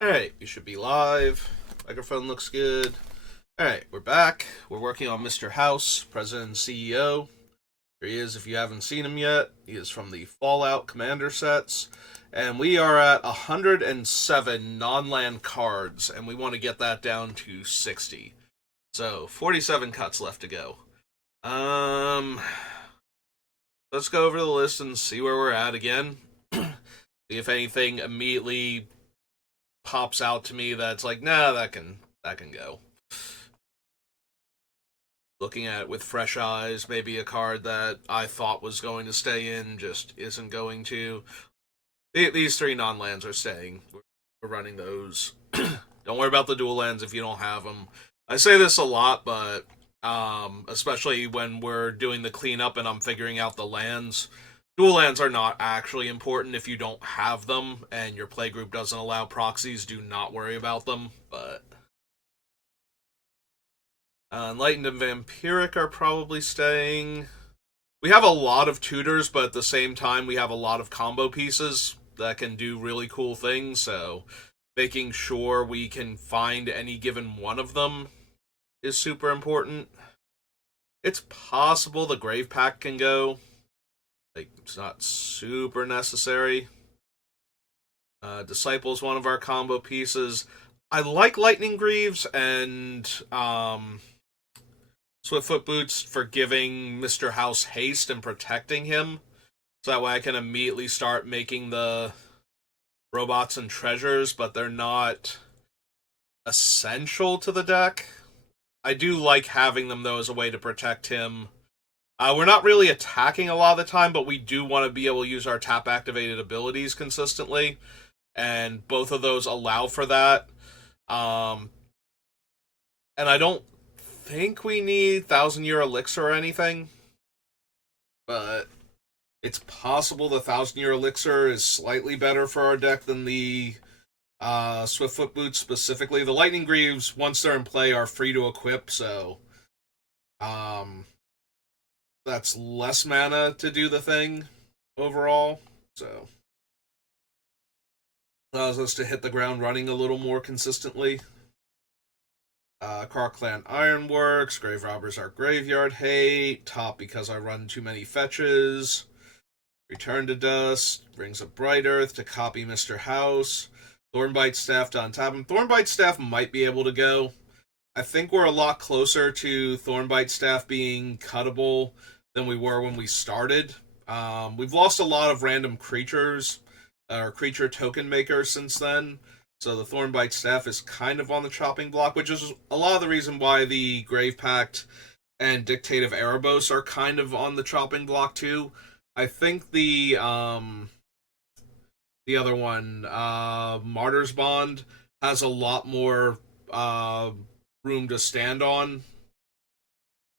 Alright, you should be live. Microphone looks good. Alright, we're back. We're working on Mr. House, President and CEO. Here he is if you haven't seen him yet. He is from the Fallout Commander sets. And we are at 107 non-land cards, and we want to get that down to 60. So, 47 cuts left to go. Let's go over the list and see where we're at again. See if anything immediately pops out to me that's like, nah, that can go. Looking at it with fresh eyes, maybe a card that I thought was going to stay in just isn't going to. These three non-lands are staying. We're running those. Don't worry about the dual lands if you don't have them. I say this a lot, but especially when we're doing the cleanup and I'm figuring out the lands, dual lands are not actually important if you don't have them and your playgroup doesn't allow proxies. Do not worry about them. But Enlightened and Vampiric are probably staying. We have a lot of tutors, but at the same time, we have a lot of combo pieces that can do really cool things. So making sure we can find any given one of them is super important. It's possible the Grave Pack can go. Like, it's not super necessary. Disciple's one of our combo pieces. I like Lightning Greaves and Swiftfoot Boots for giving Mr. House haste and protecting him. So that way I can immediately start making the robots and treasures, but they're not essential to the deck. I do like having them, though, as a way to protect him. We're not really attacking a lot of the time, but we do want to be able to use our tap-activated abilities consistently, and both of those allow for that. And I don't think we need 1,000-year elixir or anything, but it's possible the 1,000-year elixir is slightly better for our deck than the Swiftfoot Boots specifically. The Lightning Greaves, once they're in play, are free to equip, so that's less mana to do the thing overall. So allows us to hit the ground running a little more consistently. Car Clan Ironworks, Grave Robbers are Graveyard Hate, top because I run too many fetches. Return to Dust, brings a Bright Earth to copy Mr. House. Thornbite Staff to untap him. Thornbite Staff might be able to go. I think we're a lot closer to Thornbite Staff being cuttable than we were when we started. We've lost a lot of random creatures, or creature token makers since then. So the Thornbite Staff is kind of on the chopping block, which is a lot of the reason why the Grave Pact and Dictate of Erebos are kind of on the chopping block too. I think the other one, Martyr's Bond, has a lot more room to stand on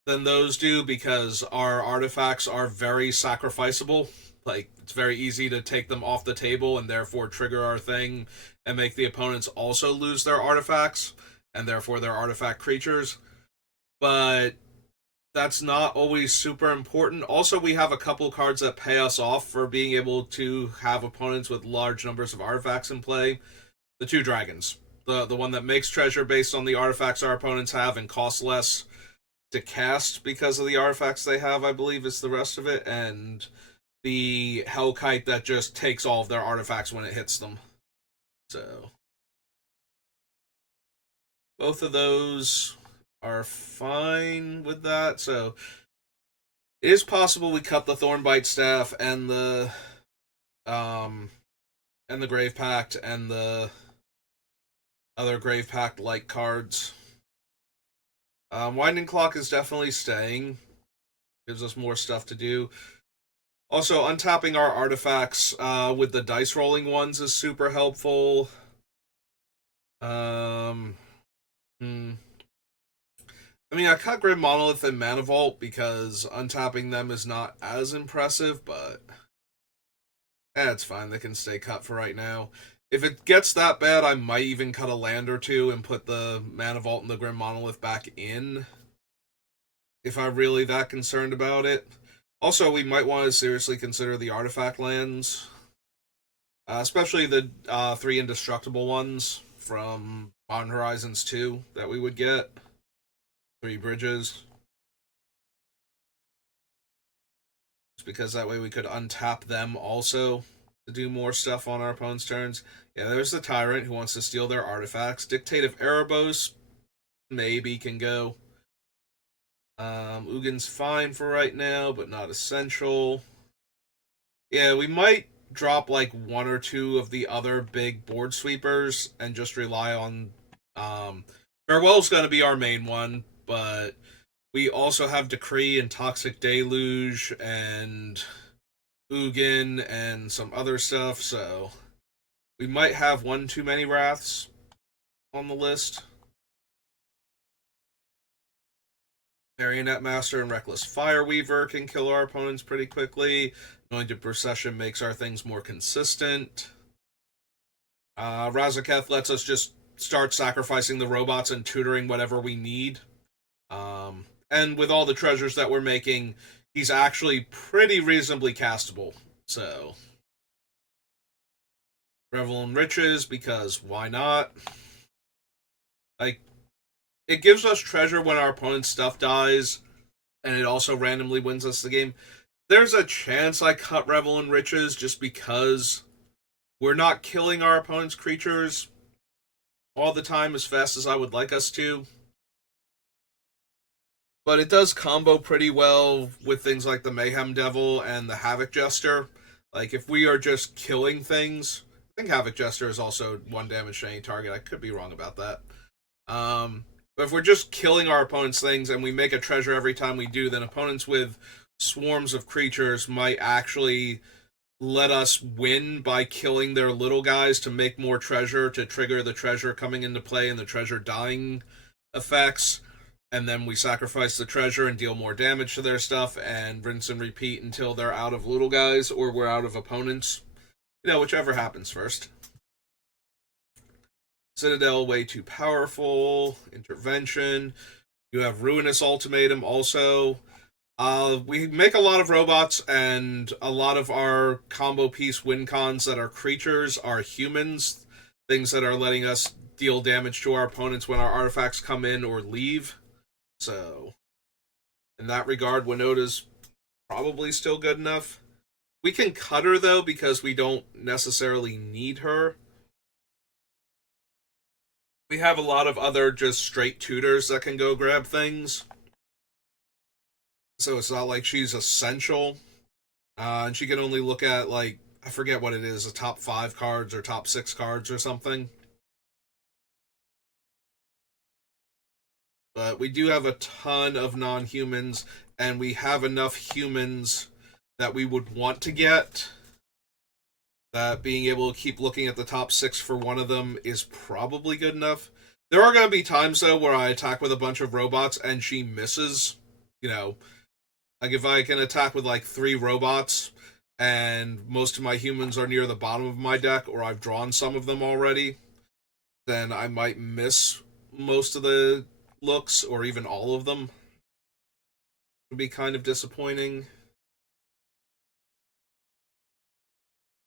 than those do because our artifacts are very sacrificable. Like, it's very easy to take them off the table and therefore trigger our thing and make the opponents also lose their artifacts and therefore their artifact creatures. But that's not always super important. Also, we have a couple cards that pay us off for being able to have opponents with large numbers of artifacts in play. The two dragons. The one that makes treasure based on the artifacts our opponents have and costs less to cast because of the artifacts they have, I believe is the rest of it. And the Hellkite that just takes all of their artifacts when it hits them. So both of those are fine with that. So it is possible we cut the Thornbite Staff and the Grave Pact and the other Grave Pact like cards. Winding Clock is definitely staying. Gives us more stuff to do. Also, untapping our artifacts with the dice rolling ones is super helpful. I mean, I cut Grim Monolith and Mana Vault because untapping them is not as impressive, but it's fine. They can stay cut for right now. If it gets that bad, I might even cut a land or two and put the Mana Vault and the Grim Monolith back in if I'm really that concerned about it. Also, we might want to seriously consider the artifact lands, especially the 3 indestructible ones. from Modern Horizons 2 that we would get. 3 bridges. Just because that way we could untap them also to do more stuff on our opponent's turns. Yeah, there's the Tyrant who wants to steal their artifacts. Dictate of Erebos maybe can go. Ugin's fine for right now, but not essential. Yeah, we might drop like 1 or 2 of the other big board sweepers and just rely on Farewell's going to be our main one, but we also have Decree and Toxic Deluge and Ugin and some other stuff, so we might have 1 too many Wraths on the list. Marionette Master and Reckless Fireweaver can kill our opponents pretty quickly. Anointed Procession makes our things more consistent. Razaketh lets us just start sacrificing the robots and tutoring whatever we need. And with all the treasures that we're making, he's actually pretty reasonably castable. So, Revel in Riches, because why not? Like, it gives us treasure when our opponent's stuff dies, and it also randomly wins us the game. There's a chance I cut Revel in Riches just because we're not killing our opponent's creatures all the time as fast as I would like us to. But it does combo pretty well with things like the Mayhem Devil and the Havoc Jester. Like, if we are just killing things, I think Havoc Jester is also 1 damage to any target. I could be wrong about that. But if we're just killing our opponent's things and we make a treasure every time we do, then opponents with swarms of creatures might actually let us win by killing their little guys to make more treasure, to trigger the treasure coming into play and the treasure dying effects. And then we sacrifice the treasure and deal more damage to their stuff and rinse and repeat until they're out of little guys or we're out of opponents. You know, whichever happens first. Citadel, way too powerful. Intervention. You have Ruinous Ultimatum also. We make a lot of robots, and a lot of our combo piece win cons that are creatures are humans. Things that are letting us deal damage to our opponents when our artifacts come in or leave. So, in that regard, Winota's probably still good enough. We can cut her, though, because we don't necessarily need her. We have a lot of other just straight tutors that can go grab things. So it's not like she's essential. And she can only look at, like, I forget what it is, the top 5 cards or top 6 cards or something. But we do have a ton of non-humans, and we have enough humans that we would want to get. That being able to keep looking at the top 6 for one of them is probably good enough. There are going to be times, though, where I attack with a bunch of robots and she misses. You know, like if I can attack with like 3 robots and most of my humans are near the bottom of my deck, or I've drawn some of them already, then I might miss most of the looks or even all of them. It would be kind of disappointing.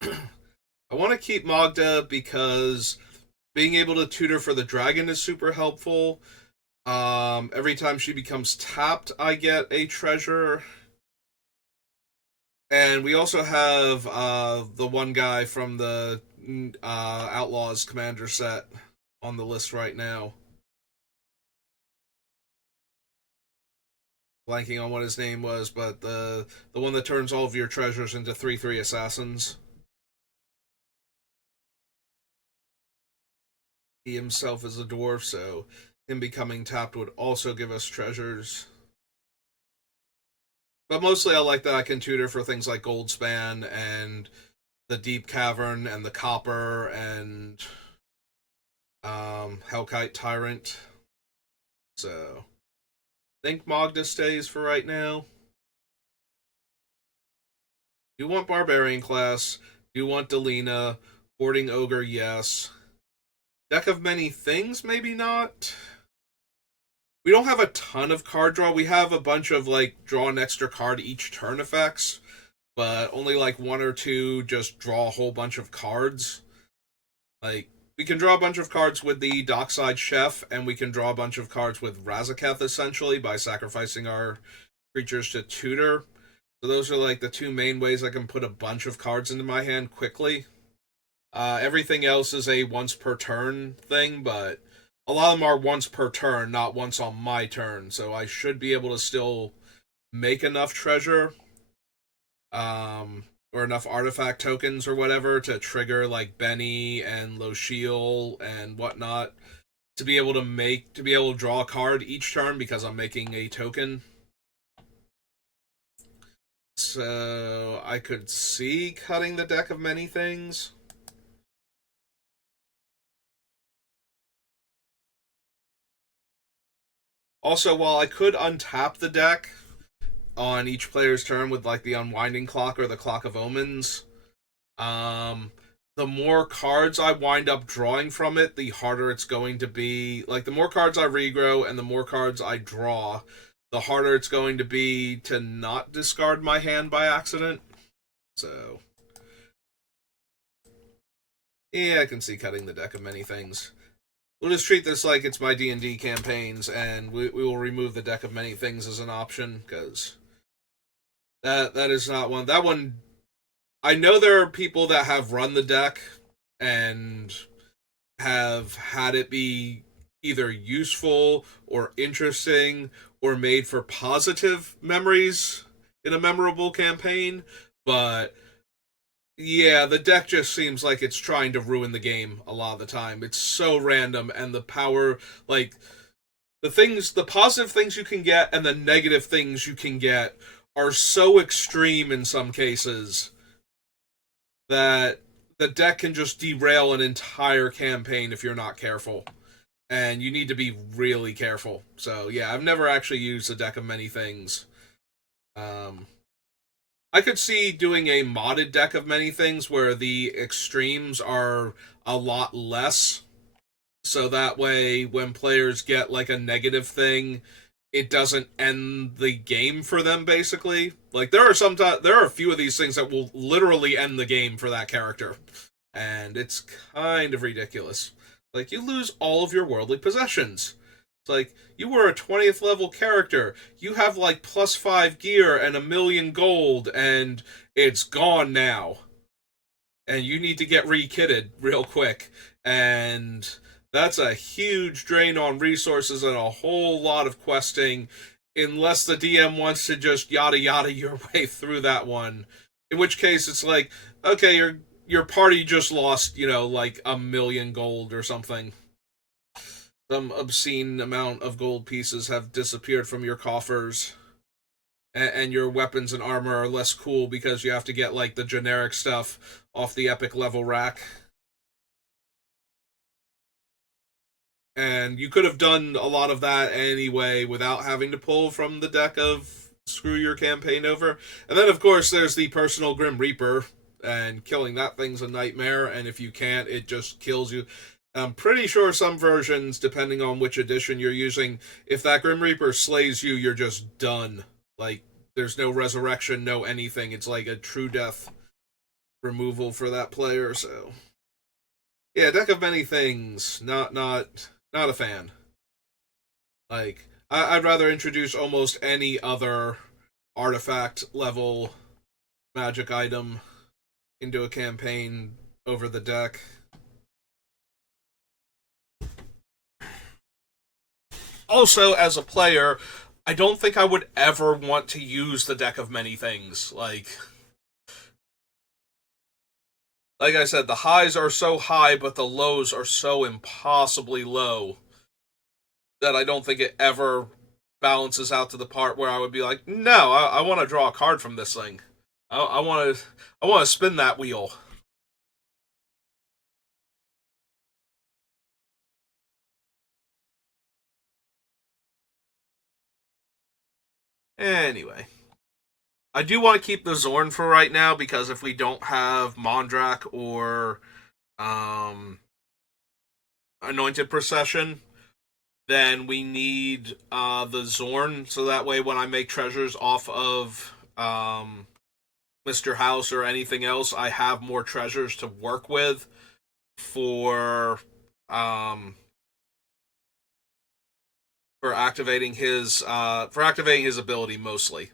I want to keep Magda because being able to tutor for the dragon is super helpful. Every time she becomes tapped, I get a treasure. And we also have the one guy from the Outlaws Commander set on the list right now. Blanking on what his name was, but the one that turns all of your treasures into 3/3 assassins. He himself is a dwarf, so him becoming tapped would also give us treasures. But mostly I like that I can tutor for things like Goldspan and the Deep Cavern and the Copper and Hellkite Tyrant. So I think Magda stays for right now. Do want Barbarian class. Do want Delina. Hoarding Ogre, yes. Deck of Many Things, maybe not. We don't have a ton of card draw. We have a bunch of, like, draw an extra card each turn effects, but only, like, 1 or 2 just draw a whole bunch of cards. Like, we can draw a bunch of cards with the Dockside Chef, and we can draw a bunch of cards with Razaketh, essentially, by sacrificing our creatures to tutor. So those are like the two main ways I can put a bunch of cards into my hand quickly. Everything else is a once per turn thing, but a lot of them are once per turn, not once on my turn. So I should be able to still make enough treasure, or enough artifact tokens or whatever to trigger like Benny and Lochiel and whatnot to be able to draw a card each turn because I'm making a token. So I could see cutting the deck of many things. Also, while I could untap the deck on each player's turn with like the Unwinding Clock or the Clock of Omens, the more cards I wind up drawing from it, the harder it's going to be. Like, the more cards I regrow and the more cards I draw, the harder it's going to be to not discard my hand by accident. So, yeah, I can see cutting the deck of many things. We'll just treat this like it's my D&D campaigns, and we will remove the deck of many things as an option, because that is not one. That one, I know there are people that have run the deck and have had it be either useful or interesting or made for positive memories in a memorable campaign, but yeah, the deck just seems like it's trying to ruin the game a lot of the time. It's so random, and the power, like, the positive things you can get and the negative things you can get are so extreme in some cases that the deck can just derail an entire campaign if you're not careful. And you need to be really careful. So, yeah, I've never actually used a deck of many things. I could see doing a modded deck of many things where the extremes are a lot less. So that way, when players get like a negative thing, it doesn't end the game for them, basically. Like, there are a few of these things that will literally end the game for that character. And it's kind of ridiculous. Like, you lose all of your worldly possessions. It's like, you were a 20th level character. You have like +5 gear and 1,000,000 gold, and it's gone now. And you need to get re-kitted real quick. And that's a huge drain on resources and a whole lot of questing, unless the DM wants to just yada yada your way through that one. In which case, it's like, okay, your party just lost, like 1,000,000 gold or something. Some obscene amount of gold pieces have disappeared from your coffers, and your weapons and armor are less cool because you have to get like the generic stuff off the epic level rack. And you could have done a lot of that anyway without having to pull from the deck of screw your campaign over. And then, of course, there's the personal Grim Reaper, and killing that thing's a nightmare, and if you can't, it just kills you. I'm pretty sure some versions, depending on which edition you're using, if that Grim Reaper slays you, you're just done. Like, there's no resurrection, no anything. It's like a true death removal for that player, so... Yeah, deck of many things. Not a fan. Like, I'd rather introduce almost any other artifact level magic item into a campaign over the deck. Also, as a player, I don't think I would ever want to use the deck of many things. Like I said, the highs are so high, but the lows are so impossibly low that I don't think it ever balances out to the part where I would be like, no, I want to draw a card from this thing. I want to spin that wheel. Anyway, I do want to keep the Zorn for right now, because if we don't have Mondrak or Anointed Procession, then we need the Zorn, so that way when I make treasures off of Mr. House or anything else, I have more treasures to work with. for um for activating his ability mostly.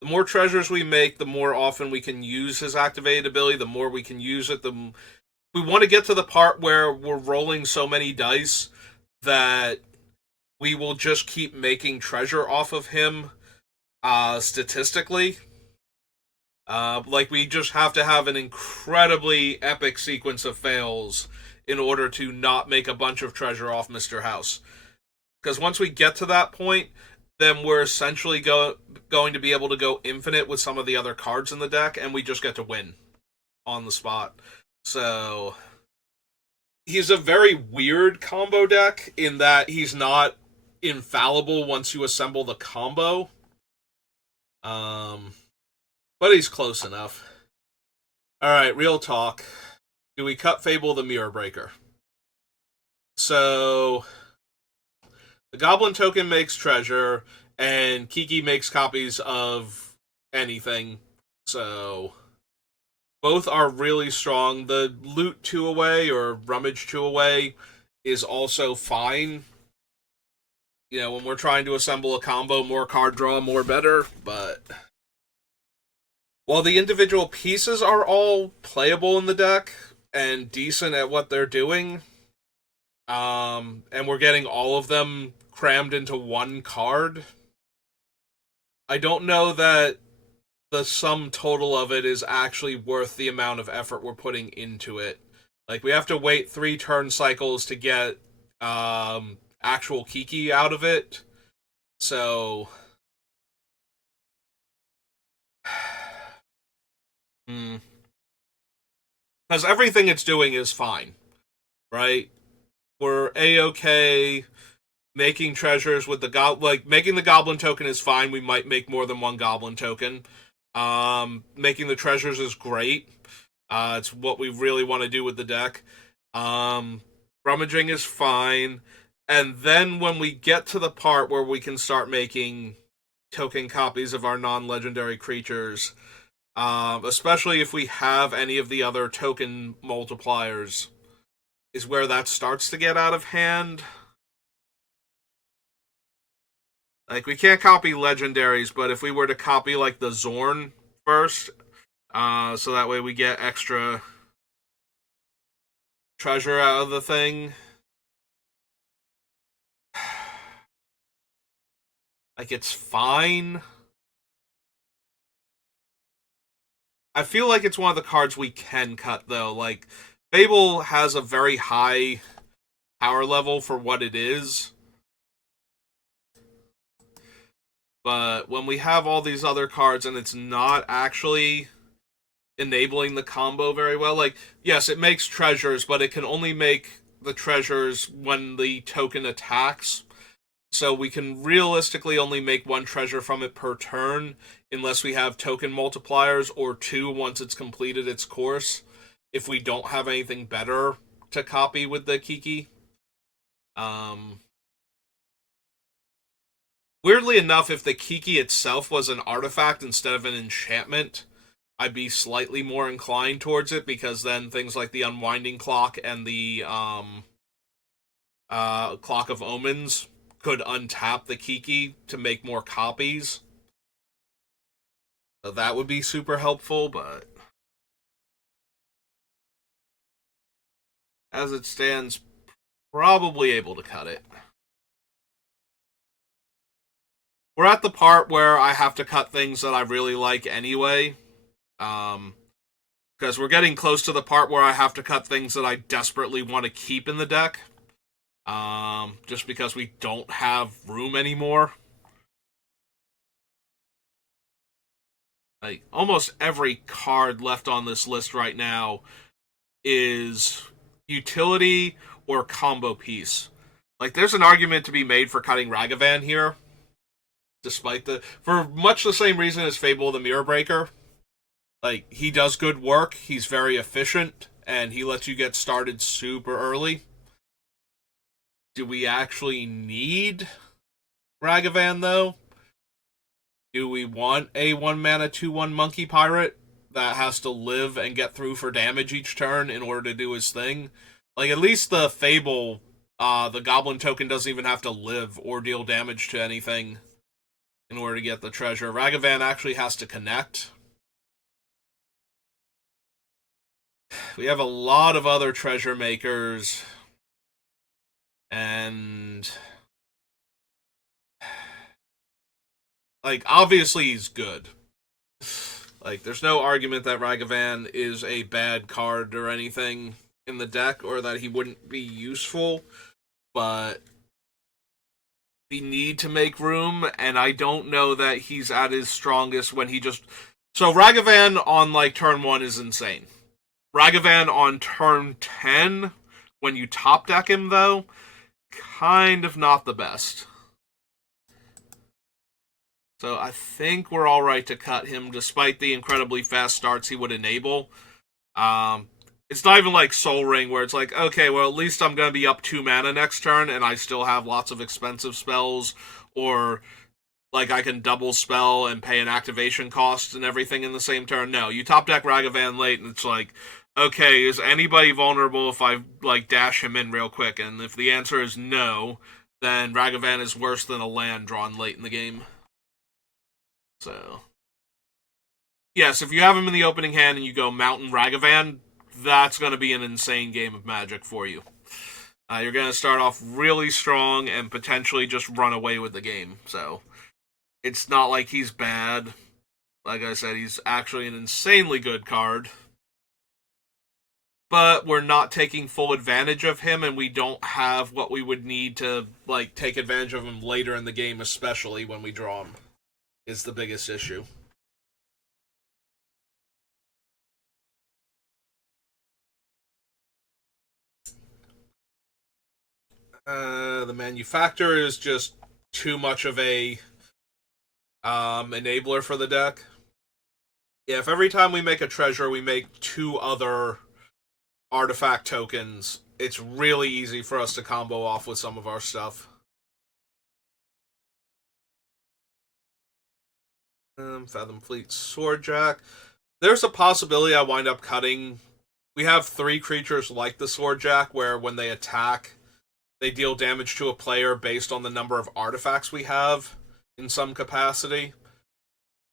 The more treasures we make, the more often we can use his activated ability, the more we can use it. We want to get to the part where we're rolling so many dice that we will just keep making treasure off of him statistically. Like, we just have to have an incredibly epic sequence of fails in order to not make a bunch of treasure off Mr. House. Because once we get to that point, then we're essentially going to be able to go infinite with some of the other cards in the deck, and we just get to win on the spot. So, he's a very weird combo deck in that he's not infallible once you assemble the combo. But he's close enough. Alright, real talk. Do we cut Fable the Mirror Breaker? So, the Goblin token makes treasure, and Kiki makes copies of anything. So, both are really strong. The Loot 2-away or Rummage 2-away is also fine. You know, when we're trying to assemble a combo, more card draw, more better, but while the individual pieces are all playable in the deck and decent at what they're doing, and we're getting all of them crammed into one card, I don't know that the sum total of it is actually worth the amount of effort we're putting into it. Like, we have to wait 3 turn cycles to get actual Kiki out of it. So, because everything it's doing is fine, right? We're A-okay. Making treasures with the making the Goblin token is fine. We might make more than one Goblin token. Making the treasures is great. It's what we really want to do with the deck. Rummaging is fine. And then when we get to the part where we can start making token copies of our non-legendary creatures, especially if we have any of the other token multipliers, is where that starts to get out of hand. Like, we can't copy legendaries, but if we were to copy, like, the Zorn first, so that way we get extra treasure out of the thing. Like, it's fine. I feel like it's one of the cards we can cut, though. Like, Fable has a very high power level for what it is. But when we have all these other cards and it's not actually enabling the combo very well, like, yes, it makes treasures, but it can only make the treasures when the token attacks. So we can realistically only make 1 treasure from it per turn, unless we have token multipliers, or 2 once it's completed its course, if we don't have anything better to copy with the Kiki. Weirdly enough, if the Kiki itself was an artifact instead of an enchantment, I'd be slightly more inclined towards it, because then things like the Unwinding Clock and the Clock of Omens could untap the Kiki to make more copies. So that would be super helpful, but as it stands, probably able to cut it. We're at the part where I have to cut things that I really like anyway. Because we're getting close to the part where I have to cut things that I desperately want to keep in the deck. Just because we don't have room anymore. Like, almost every card left on this list right now is utility or combo piece. Like, there's an argument to be made for cutting Ragavan here, despite for much the same reason as Fable the Mirror Breaker. Like, he does good work, he's very efficient, and he lets you get started super early. Do we actually need Ragavan, though? Do we want a 1-mana 2/1 Monkey Pirate that has to live and get through for damage each turn in order to do his thing. Like, at least the Fable, the Goblin token doesn't even have to live or deal damage to anything in order to get the treasure. Ragavan actually has to connect. We have a lot of other treasure makers, and like, obviously he's good. Like, there's no argument that Ragavan is a bad card or anything in the deck, or that he wouldn't be useful, but we need to make room, and I don't know that he's at his strongest when he just... So Ragavan on, like, turn 1 is insane. Ragavan on turn 10, when you top deck him, though, kind of not the best. So I think we're alright to cut him, despite the incredibly fast starts he would enable. It's not even like Soul Ring, where it's like, okay, well, at least I'm going to be up 2 mana next turn, and I still have lots of expensive spells, or, like, I can double spell and pay an activation cost and everything in the same turn. No, you top deck Ragavan late, and it's like, okay, is anybody vulnerable if I, like, dash him in real quick? And if the answer is no, then Ragavan is worse than a land drawn late in the game. So, yes, if you have him in the opening hand and you go Mountain Ragavan, that's going to be an insane game of Magic for you. You're going to start off really strong and potentially just run away with the game. So, it's not like he's bad. Like I said, he's actually an insanely good card. But we're not taking full advantage of him, and we don't have what we would need to, like, take advantage of him later in the game, especially when we draw him, is the biggest issue. The Manufacturer is just too much of a enabler for the deck. Yeah, if every time we make a treasure, we make 2 other artifact tokens, it's really easy for us to combo off with some of our stuff. Fathom Fleet Swordjack. There's a possibility I wind up cutting. We have 3 creatures like the Swordjack, where when they attack, they deal damage to a player based on the number of artifacts we have in some capacity.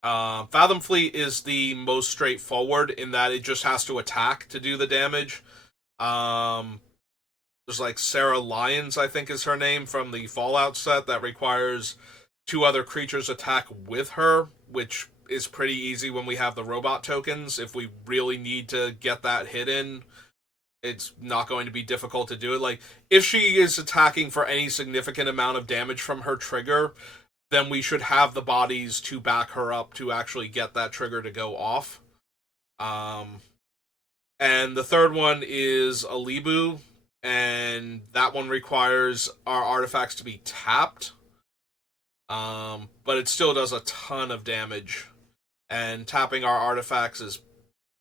Fathom Fleet is the most straightforward in that it just has to attack to do the damage. There's like Sarah Lyons, I think is her name, from the Fallout set, that requires 2 other creatures attack with her, which is pretty easy when we have the robot tokens. If we really need to get that hit in, it's not going to be difficult to do it. Like, if she is attacking for any significant amount of damage from her trigger, then we should have the bodies to back her up to actually get that trigger to go off. And the third one is Alibu, and that one requires our artifacts to be tapped. But it still does a ton of damage. And tapping our artifacts is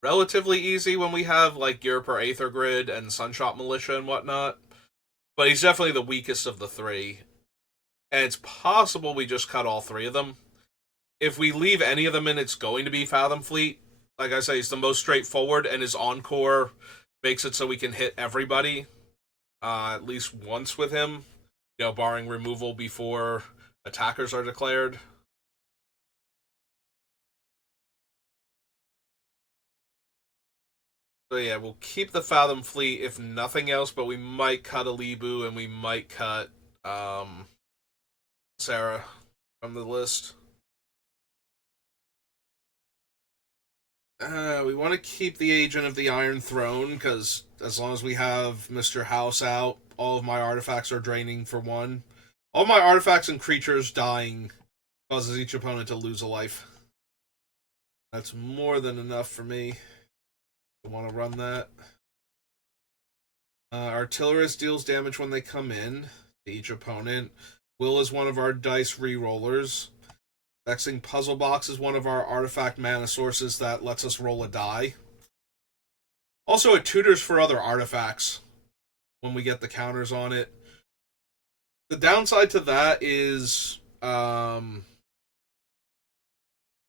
relatively easy when we have, like, Europe or Aether Grid and Sunshot Militia and whatnot. But he's definitely the weakest of the 3. And it's possible we just cut all 3 of them. If we leave any of them in, it's going to be Fathom Fleet. Like I say, he's the most straightforward, and his Encore makes it so we can hit everybody at least once with him, barring removal before attackers are declared. So yeah, we'll keep the Fathom Fleet if nothing else, but we might cut Alibu and we might cut Sarah from the list. We want to keep the Agent of the Iron Throne, because as long as we have Mr. House out, all of my artifacts are draining for 1. All my artifacts and creatures dying causes each opponent to lose a life. That's more than enough for me. I want to run that. Artillerist deals damage when they come in to each opponent. Will is one of our dice rerollers. Vexing Puzzle Box is one of our artifact mana sources that lets us roll a die. Also, it tutors for other artifacts when we get the counters on it. The downside to that is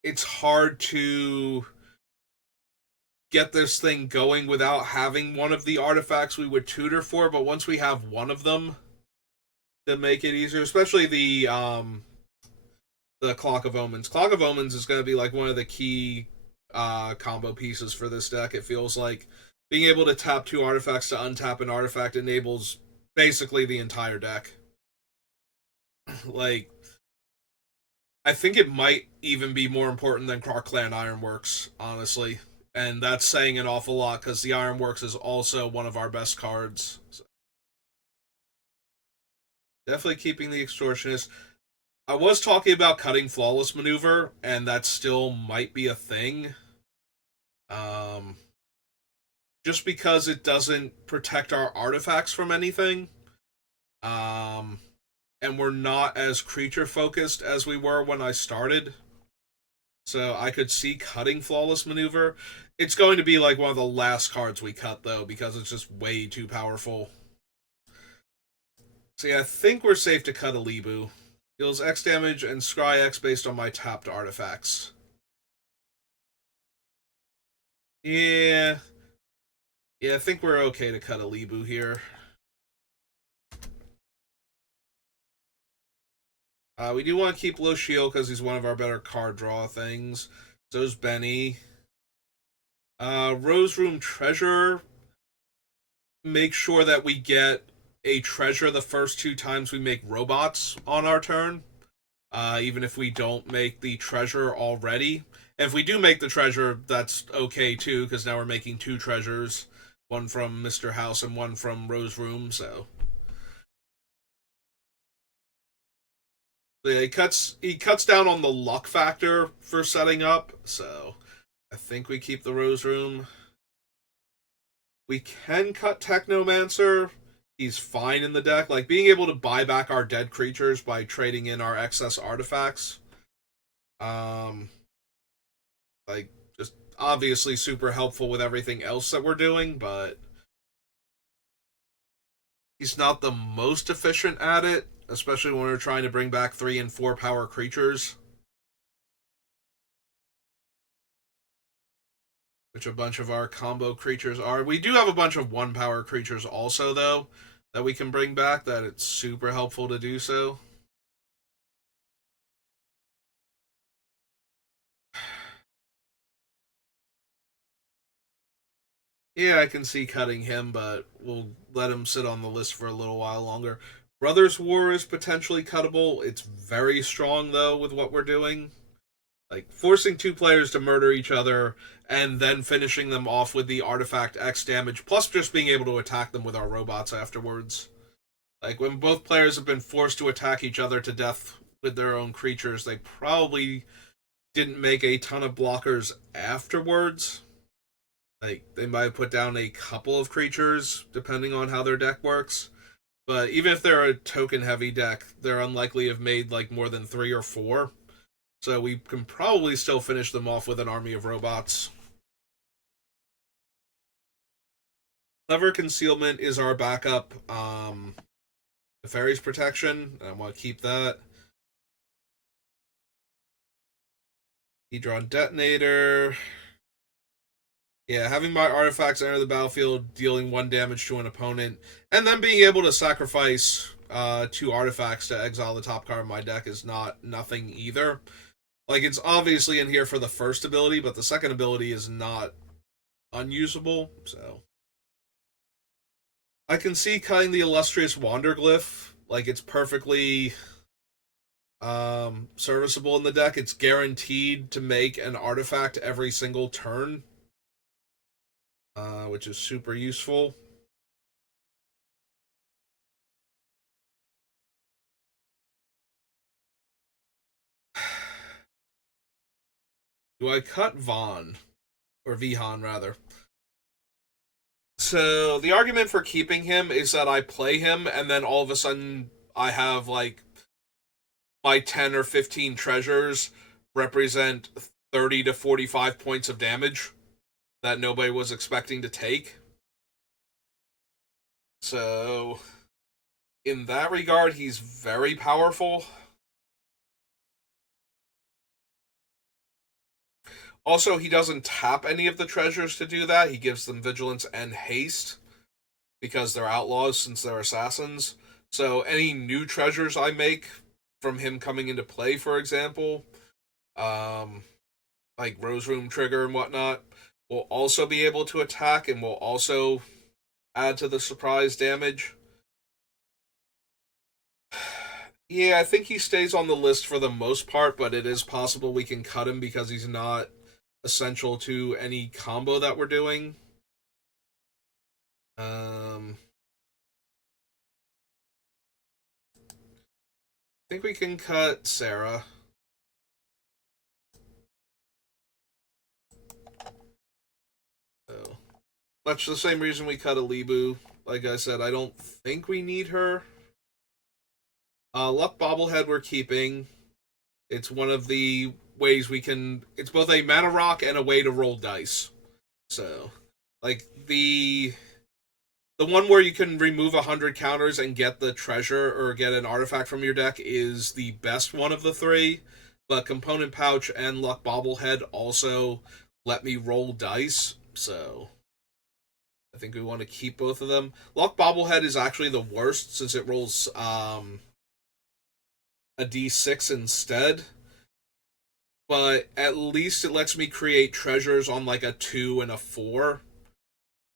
it's hard to get this thing going without having one of the artifacts we would tutor for, but once we have one of them to make it easier, especially the Clock of Omens. Clock of Omens is going to be like one of the key combo pieces for this deck. It feels like being able to tap two artifacts to untap an artifact enables basically the entire deck. Like, I think it might even be more important than Krark-Clan Ironworks, honestly. And that's saying an awful lot because the Ironworks is also one of our best cards. So definitely keeping the Extortionist. I was talking about cutting Flawless Maneuver, and that still might be a thing. Just because it doesn't protect our artifacts from anything. And we're not as creature focused as we were when I started. So I could see cutting Flawless Maneuver. It's going to be like one of the last cards we cut, though, because it's just way too powerful. So yeah, I think we're safe to cut Alibu. Deals X damage and scry X based on my tapped artifacts. Yeah. Yeah, I think we're okay to cut Alibu here. We do want to keep Loshio because he's one of our better card draw things. So's Benny. Rose Room Treasure. Make sure that we get a treasure the first two times we make robots on our turn. Even if we don't make the treasure already. And if we do make the treasure, that's okay too, because now we're making two treasures. One from Mr. House and one from Rose Room, so... Yeah, he cuts down on the luck factor for setting up, so I think we keep the Rose Room. We can cut Technomancer. He's fine in the deck. Like, being able to buy back our dead creatures by trading in our excess artifacts. Like, just obviously super helpful with everything else that we're doing, but he's not the most efficient at it, especially when we're trying to bring back 3 and 4 power creatures. Which a bunch of our combo creatures are. We do have a bunch of 1 power creatures also, though, that we can bring back, that it's super helpful to do so. Yeah, I can see cutting him, but we'll let him sit on the list for a little while longer. Brothers War is potentially cuttable. It's very strong, though, with what we're doing. Like, forcing 2 players to murder each other and then finishing them off with the artifact X damage, plus just being able to attack them with our robots afterwards. Like, when both players have been forced to attack each other to death with their own creatures, they probably didn't make a ton of blockers afterwards. Like, they might have put down a couple of creatures, depending on how their deck works. But even if they're a token-heavy deck, they're unlikely to have made, like, more than 3 or 4. So we can probably still finish them off with an army of robots. Clever Concealment is our backup. Nefarious Protection. I want to keep that. Hedron Detonator. Yeah, having my artifacts enter the battlefield, dealing 1 damage to an opponent, and then being able to sacrifice 2 artifacts to exile the top card of my deck is nothing either. Like, it's obviously in here for the first ability, but the second ability is not unusable, so... I can see cutting the Illustrious Wanderglyph. Like, it's perfectly serviceable in the deck. It's guaranteed to make an artifact every single turn, which is super useful. Do I cut Vaughn? Or Vihan, rather. So, the argument for keeping him is that I play him, and then all of a sudden I have, like, my 10 or 15 treasures represent 30 to 45 points of damage that nobody was expecting to take. So, in that regard, he's very powerful. Also, he doesn't tap any of the treasures to do that. He gives them vigilance and haste because they're outlaws since they're assassins. So any new treasures I make from him coming into play, for example, um, like Rose Room Trigger and whatnot, will also be able to attack and will also add to the surprise damage. Yeah, I think he stays on the list for the most part, but it is possible we can cut him because he's not essential to any combo that we're doing. I think we can cut Sarah. So, much the same reason we cut Alibu. Like I said, I don't think we need her. Luck Bobblehead we're keeping. It's one of the ways we can. It's both a mana rock and a way to roll dice. So, like the one where you can remove 100 counters and get the treasure or get an artifact from your deck is the best one of the three. But Component Pouch and Luck Bobblehead also let me roll dice. So I think we want to keep both of them. Luck Bobblehead is actually the worst since it rolls a d6 instead. But at least it lets me create treasures on like a 2 and a 4.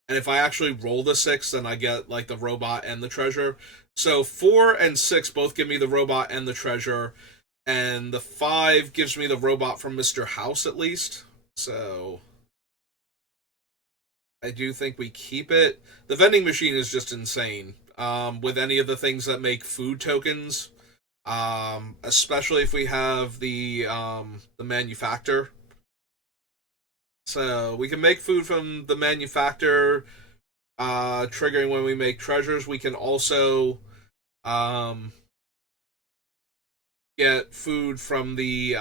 And if I actually roll the 6, then I get like the robot and the treasure. So 4 and 6 both give me the robot and the treasure. And the 5 gives me the robot from Mr. House at least. So I do think we keep it. The vending machine is just insane. With any of the things that make food tokens, especially if we have the manufacturer. So we can make food from the manufacturer, triggering when we make treasures. We can also get food from the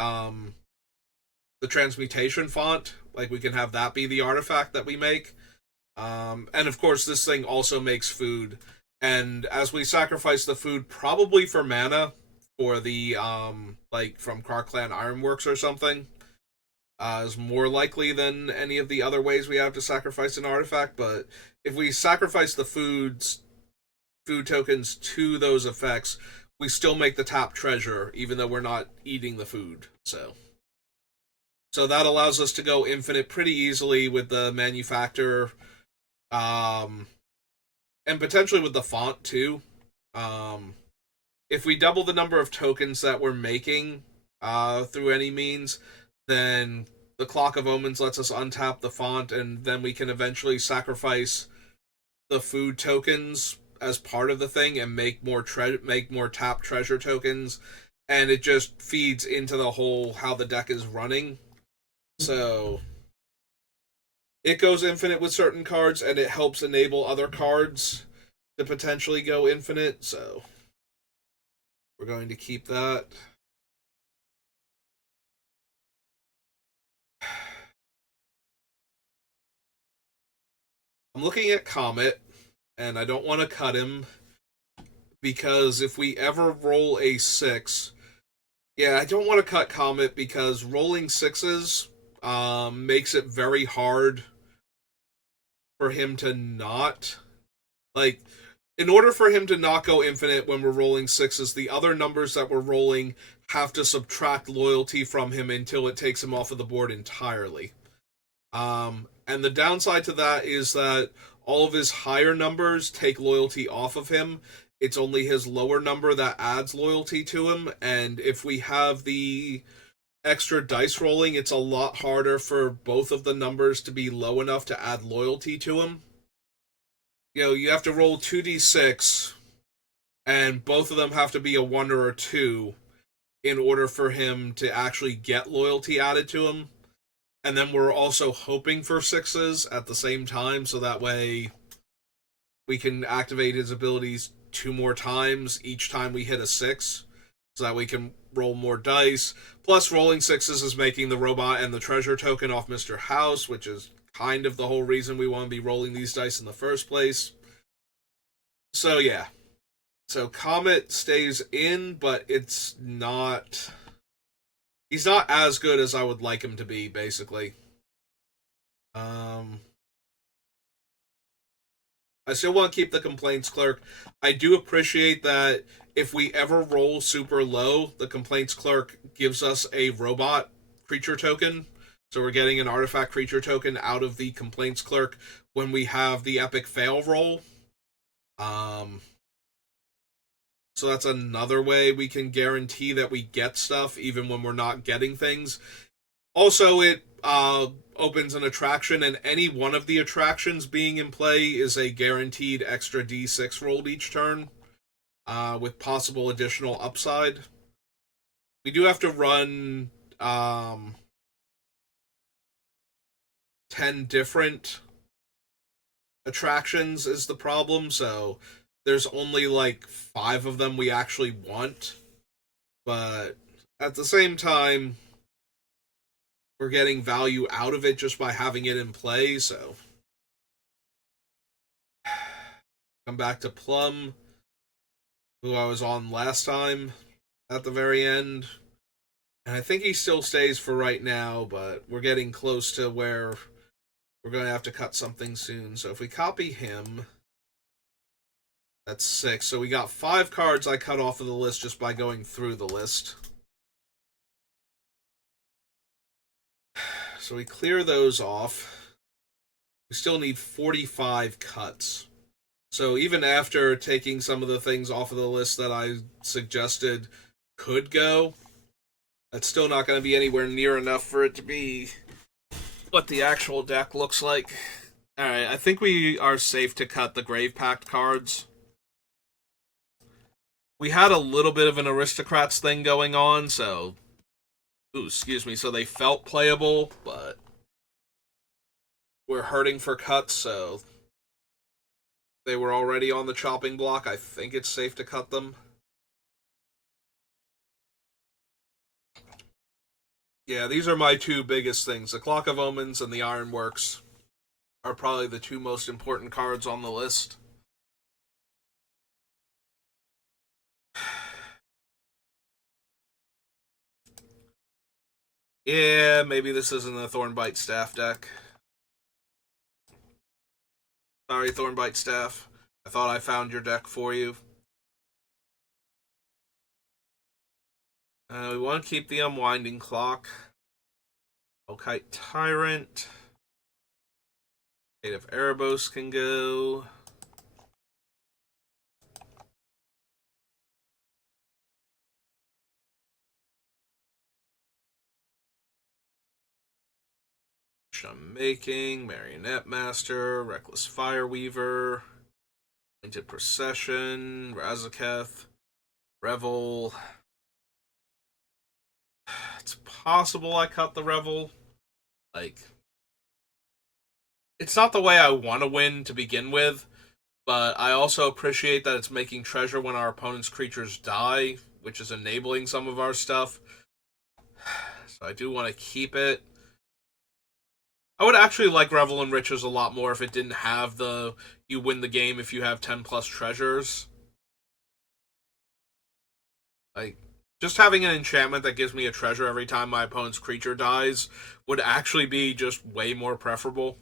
transmutation font. Like we can have that be the artifact that we make. And of course, this thing also makes food. And as we sacrifice the food, probably for mana, for the like from Krark-Clan Ironworks or something, is more likely than any of the other ways we have to sacrifice an artifact. But if we sacrifice the food tokens to those effects, we still make the top treasure, even though we're not eating the food. So that allows us to go infinite pretty easily with the manufacturer, and potentially with the font too. If we double the number of tokens that we're making through any means, then the Clock of Omens lets us untap the font, and then we can eventually sacrifice the food tokens as part of the thing and make more tap treasure tokens, and it just feeds into the whole how the deck is running. So it goes infinite with certain cards, and it helps enable other cards to potentially go infinite. So we're going to keep that. I'm looking at Comet, and I don't want to cut him because if we ever roll a 6, yeah, I don't want to cut Comet because rolling 6s makes it very hard for him to not, like, in order for him to not go infinite when we're rolling 6s, the other numbers that we're rolling have to subtract loyalty from him until it takes him off of the board entirely. And the downside to that is that all of his higher numbers take loyalty off of him. It's only his lower number that adds loyalty to him, and if we have the extra dice rolling, it's a lot harder for both of the numbers to be low enough to add loyalty to him. You have to roll 2d6, and both of them have to be a 1 or a 2 in order for him to actually get loyalty added to him. And then we're also hoping for 6s at the same time, so that way we can activate his abilities 2 more times each time we hit a 6, so that we can roll more dice. Plus, rolling 6s is making the robot and the treasure token off Mr. House, which is kind of the whole reason we want to be rolling these dice in the first place. So, yeah. So, Comet stays in, but it's not... He's not as good as I would like him to be, basically. Um, I still want to keep the complaints clerk. I do appreciate that if we ever roll super low, the complaints clerk gives us a robot creature token. So we're getting an artifact creature token out of the complaints clerk when we have the epic fail roll. Um, so that's another way we can guarantee that we get stuff even when we're not getting things. Also, it opens an attraction, and any one of the attractions being in play is a guaranteed extra d6 rolled each turn, with possible additional upside. We do have to run 10 different attractions, is the problem, so there's only like 5 of them we actually want. But at the same time, we're getting value out of it just by having it in play, so. Come back to Plum, who I was on last time at the very end. And I think he still stays for right now, but we're getting close to where we're going to have to cut something soon. So if we copy him, that's 6. So we got 5 cards I cut off of the list just by going through the list. So we clear those off. We still need 45 cuts. So even after taking some of the things off of the list that I suggested could go, that's still not going to be anywhere near enough for it to be what the actual deck looks like. Alright, I think we are safe to cut the Grave Pact cards. We had a little bit of an Aristocrats thing going on, so... Ooh, excuse me, so they felt playable, but... We're hurting for cuts, so... They were already on the chopping block. I think it's safe to cut them. Yeah, these are my 2 biggest things. The Clock of Omens and the Ironworks are probably the 2 most important cards on the list. Yeah, maybe this isn't a Thornbite Staff deck. Sorry, Thornbite Staff. I thought I found your deck for you. We want to keep the Unwinding Clock. Oakite Tyrant. Fate of Erebos can go. Making, Marionette Master, Reckless Fireweaver, Painted Procession, Razaketh, Revel. It's possible I cut the Revel. Like, it's not the way I want to win to begin with, but I also appreciate that it's making treasure when our opponent's creatures die, which is enabling some of our stuff. So I do want to keep it. I would actually like Revel and Riches a lot more if it didn't have the you win the game if you have 10 plus treasures. Like, just having an enchantment that gives me a treasure every time my opponent's creature dies would actually be just way more preferable.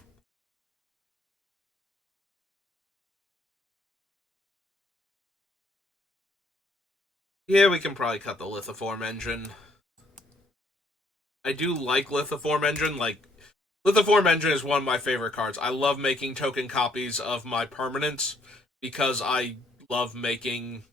Yeah, we can probably cut the Lithoform Engine. I do like Lithoform Engine. Like, Lithoform Engine is one of my favorite cards. I love making token copies of my permanents because I love making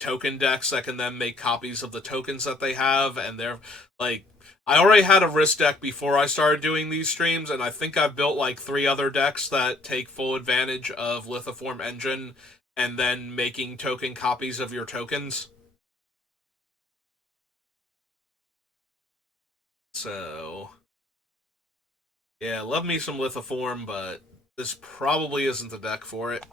token decks that can then make copies of the tokens that they have, and they're like, I already had a Risk deck before I started doing these streams, and I think I've built like 3 other decks that take full advantage of Lithoform Engine and then making token copies of your tokens. So yeah, love me some Lithoform, but this probably isn't the deck for it.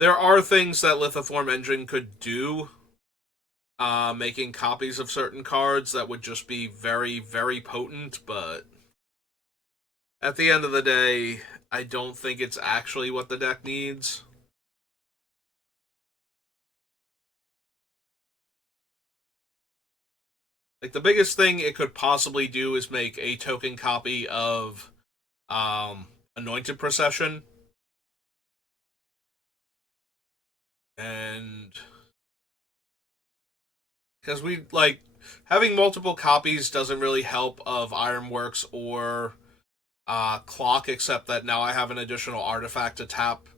There are things that Lithoform Engine could do, making copies of certain cards that would just be very, very potent, but at the end of the day, I don't think it's actually what the deck needs. Like, the biggest thing it could possibly do is make a token copy of Anointed Procession. And because we, like, having multiple copies doesn't really help of Ironworks or Clock, except that now I have an additional artifact to tap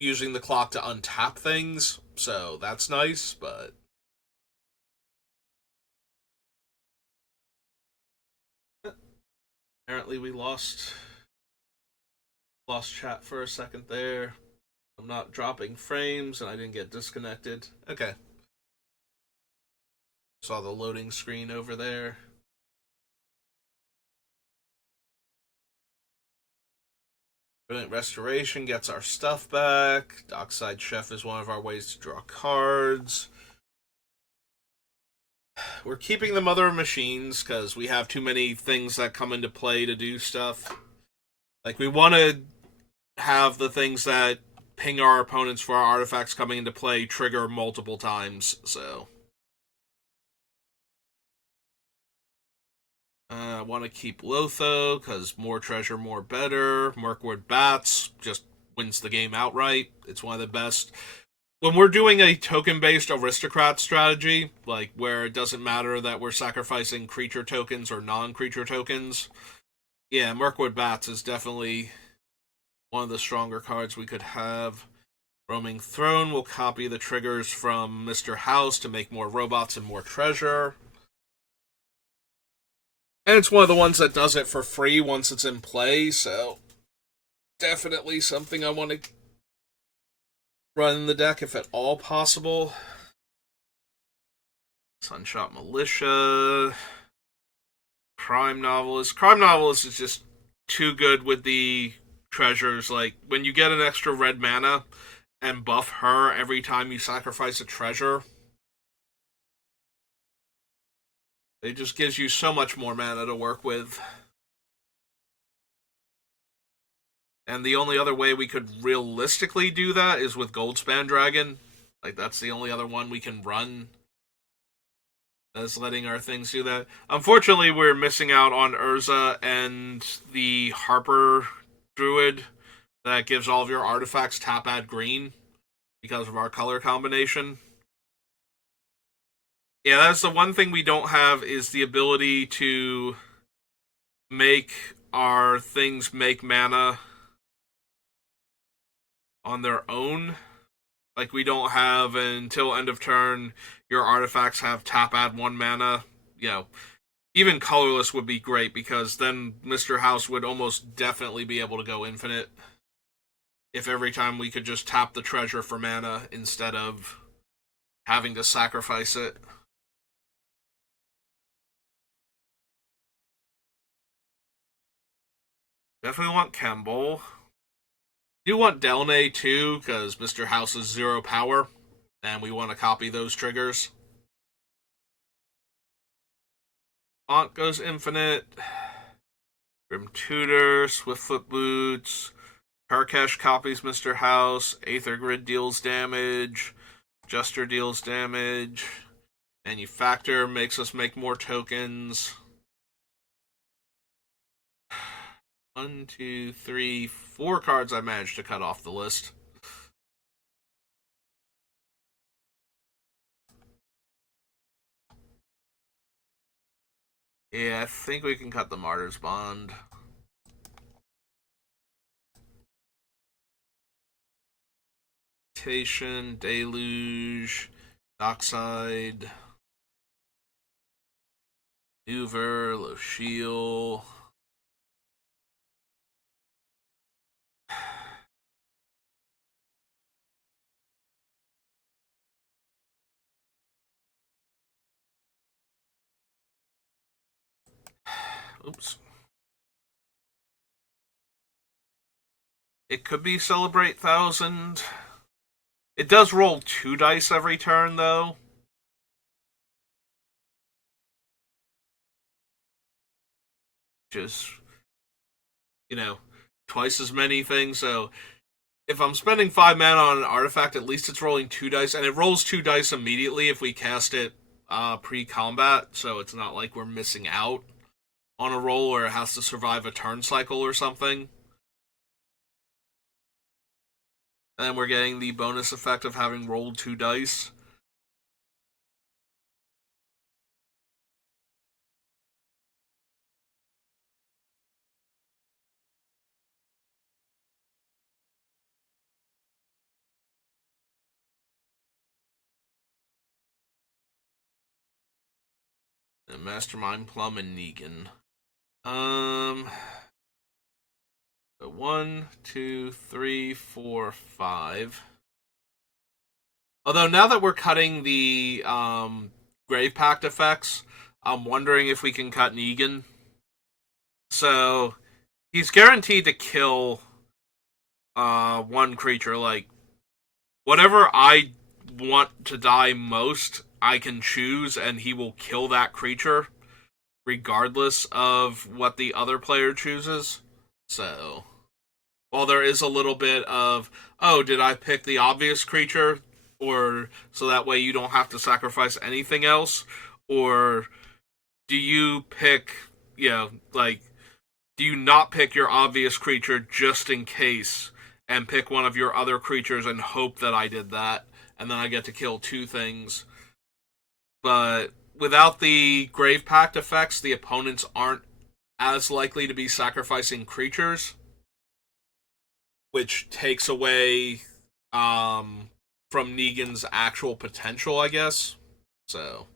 using the clock to untap things, so that's nice, but apparently we lost chat for a second there. I'm not dropping frames and I didn't get disconnected. Okay. Saw the loading screen over there. Brilliant Restoration gets our stuff back. Dockside Chef is one of our ways to draw cards. We're keeping the Mother of Machines because we have too many things that come into play to do stuff. Like, we want to have the things that ping our opponents for our artifacts coming into play trigger multiple times, so I want to keep Lotho, because more treasure, more better. Mirkwood Bats just wins the game outright. It's one of the best. When we're doing a token-based aristocrat strategy, like where it doesn't matter that we're sacrificing creature tokens or non-creature tokens, yeah, Mirkwood Bats is definitely one of the stronger cards we could have. Roaming Throne will copy the triggers from Mr. House to make more robots and more treasure. And it's one of the ones that does it for free once it's in play, so definitely something I want to run in the deck if at all possible. Sunshot Militia. Crime Novelist. Crime Novelist is just too good with the treasures. Like, when you get an extra red mana and buff her every time you sacrifice a treasure, it just gives you so much more mana to work with. And the only other way we could realistically do that is with Goldspan Dragon. Like, that's the only other one we can run as letting our things do that. Unfortunately, we're missing out on Urza and the Harper Druid that gives all of your artifacts tap add green because of our color combination. Yeah, that's the one thing we don't have, is the ability to make our things make mana on their own. Like, we don't have until end of turn, your artifacts have tap add 1 mana. You know, even colorless would be great, because then Mr. House would almost definitely be able to go infinite if every time we could just tap the treasure for mana instead of having to sacrifice it. Definitely want Kemble. Do want Delnay too, because Mr. House is 0 power, and we want to copy those triggers. Aunt goes infinite. Grim Tutor, Swiftfoot Boots. Karkesh copies Mr. House. Aether Grid deals damage. Juster deals damage. Manufactor makes us make more tokens. 1, 2, 3, 4 cards I managed to cut off the list. Yeah, I think we can cut the Martyr's Bond. Deluge, Dockside, Hoover, Lochiel. Oops. It could be Celebrate 1000. It does roll 2 dice every turn, though. Just, you know, twice as many things. So if I'm spending 5 mana on an artifact, at least it's rolling 2 dice, and it rolls 2 dice immediately if we cast it pre-combat, so it's not like we're missing out on a roll or it has to survive a turn cycle or something. And then we're getting the bonus effect of having rolled 2 dice. And Mastermind, Plum, and Negan. So 1, 2, 3, 4, 5. Although now that we're cutting the Grave Pact effects, I'm wondering if we can cut Negan. So he's guaranteed to kill one creature. Like, whatever I want to die most, I can choose, and he will kill that creature, regardless of what the other player chooses. So, while there is a little bit of, oh, did I pick the obvious creature? Or so that way you don't have to sacrifice anything else? Or do you pick, like, do you not pick your obvious creature just in case and pick one of your other creatures and hope that I did that and then I get to kill 2 things? But without the Grave Pact effects, the opponents aren't as likely to be sacrificing creatures, which takes away from Negan's actual potential, I guess. So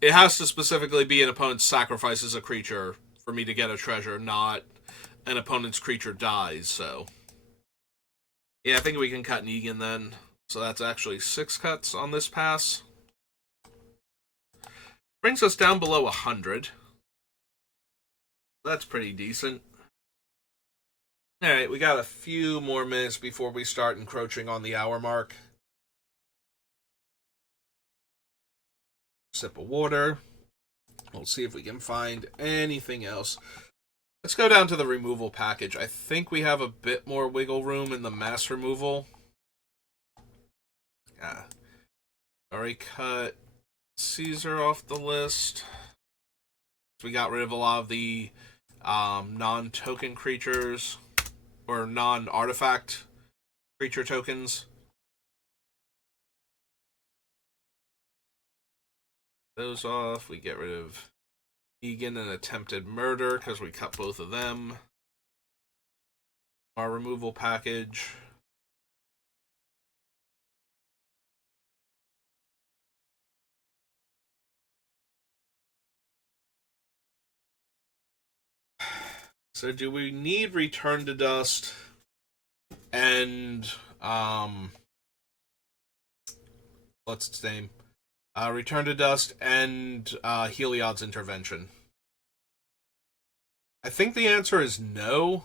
it has to specifically be an opponent sacrifices a creature for me to get a treasure, not an opponent's creature dies. So yeah, I think we can cut Negan then. So that's actually 6 cuts on this pass. Brings us down below 100. That's pretty decent. Alright, we got a few more minutes before we start encroaching on the hour mark. Sip of water. We'll see if we can find anything else. Let's go down to the removal package. I think we have a bit more wiggle room in the mass removal. Yeah. Already cut Caesar off the list. We got rid of a lot of the non-token creatures or non-artifact creature tokens. Those off. We get rid of Negan and attempted murder because we cut both of them. Our removal package. So do we need Return to Dust and what's its name? Return to Dust and Heliod's Intervention? I think the answer is no.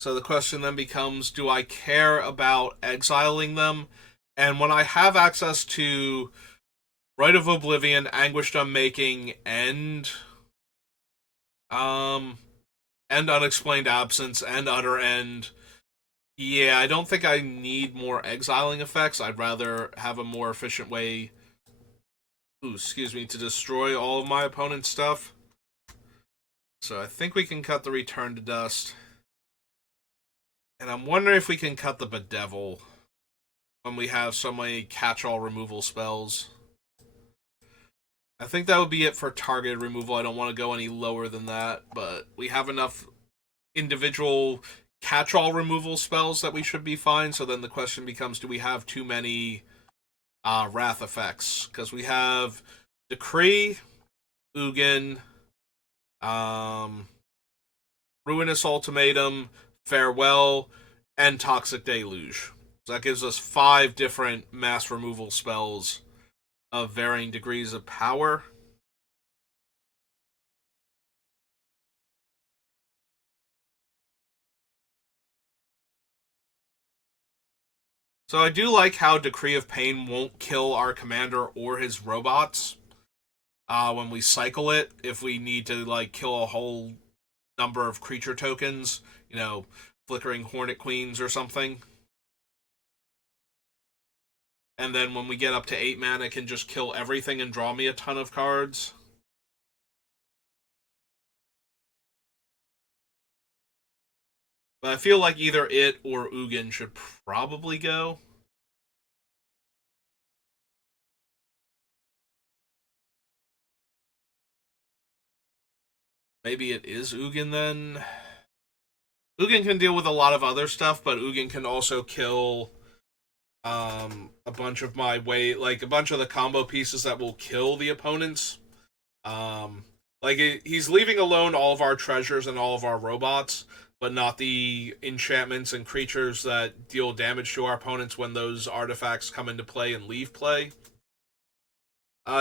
So the question then becomes, do I care about exiling them? And when I have access to Rite of Oblivion, Anguished Unmaking, and Unexplained Absence, and Utter End, yeah, I don't think I need more exiling effects. I'd rather have a more efficient way, to destroy all of my opponent's stuff. So I think we can cut the Return to Dust. And I'm wondering if we can cut the Bedevil when we have so many catch-all removal spells. I think that would be it for targeted removal. I don't want to go any lower than that, but we have enough individual catch-all removal spells that we should be fine. So then the question becomes, do we have too many wrath effects? Because we have Decree, Ugin, Ruinous Ultimatum, Farewell, and Toxic Deluge. So that gives us 5 different mass removal spells of varying degrees of power. So I do like how Decree of Pain won't kill our commander or his robots when we cycle it. If we need to kill a whole number of creature tokens, Flickering Hornet Queens or something. And then when we get up to 8 mana, it can just kill everything and draw me a ton of cards. But I feel like either it or Ugin should probably go. Maybe it is Ugin then. Ugin can deal with a lot of other stuff, but Ugin can also kill a bunch of my like a bunch of the combo pieces that will kill the opponents. Like he's leaving alone all of our treasures and all of our robots, but not the enchantments and creatures that deal damage to our opponents when those artifacts come into play and leave play.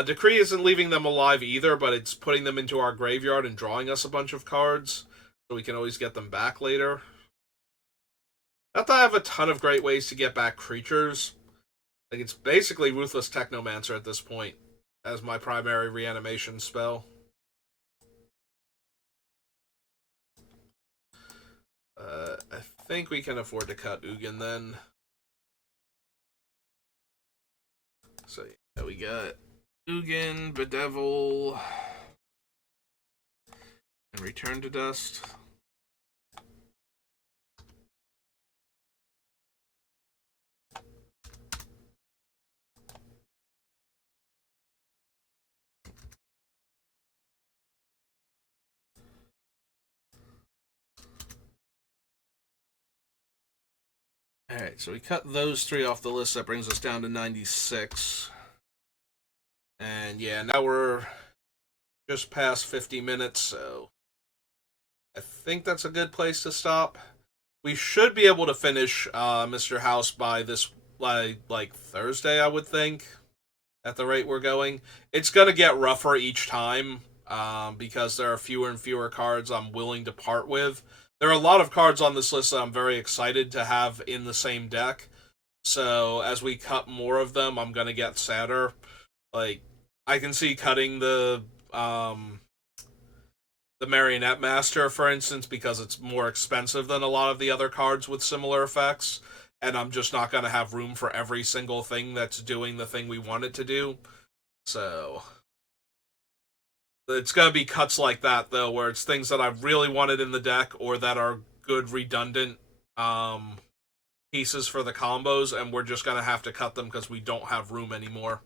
Decree isn't leaving them alive either, but it's putting them into our graveyard and drawing us a bunch of cards, so we can always get them back later. Not that I have a ton of great ways to get back creatures. Like, it's basically Ruthless Technomancer at this point as my primary reanimation spell. I think we can afford to cut Ugin then. So, yeah, we got Ugin, Bedevil, and Return to Dust. Alright, so we cut those three off the list. That brings us down to 96. And yeah, now we're just past 50 minutes, so I think that's a good place to stop. We should be able to finish Mr. House by this like Thursday, I would think, at the rate we're going. It's going to get rougher each time because there are fewer and fewer cards I'm willing to part with. There are a lot of cards on this list that I'm very excited to have in the same deck. So as we cut more of them, I'm going to get sadder. Like, I can see cutting the Marionette Master, for instance, because it's more expensive than a lot of the other cards with similar effects, and I'm just not going to have room for every single thing that's doing the thing we want it to do. So it's going to be cuts like that, though, where it's things that I really wanted in the deck or that are good redundant pieces for the combos, and we're just going to have to cut them because we don't have room anymore.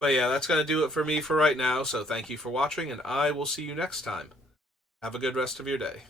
But yeah, that's going to do it for me for right now, so thank you for watching, and I will see you next time. Have a good rest of your day.